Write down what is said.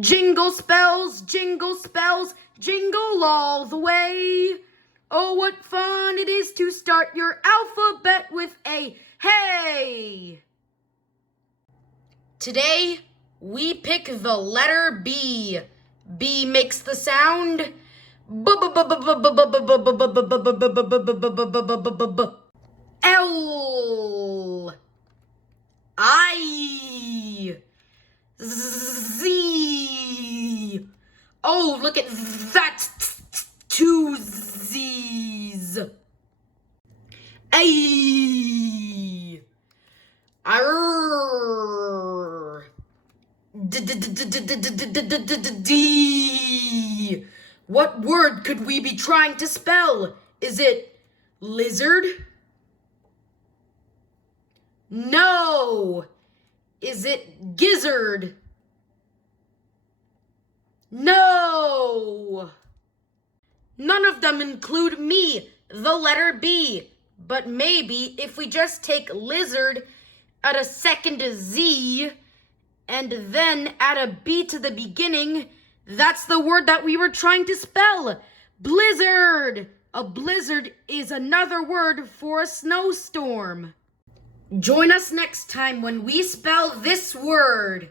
Jingle spells, jingle all the way. Oh, what fun it is to start your alphabet with a hey! Today, we pick the letter B. B makes the sound L I Z. Oh, look at that! Two Z's. A. R. D. What word could we be trying to spell? Is it lizard? No. Is it gizzard? No. None of them include me, the letter B. But maybe if we just take lizard, add a second Z, and then add a B to the beginning, that's the word that we were trying to spell. Blizzard. A blizzard is another word for a snowstorm. Join us next time when we spell this word.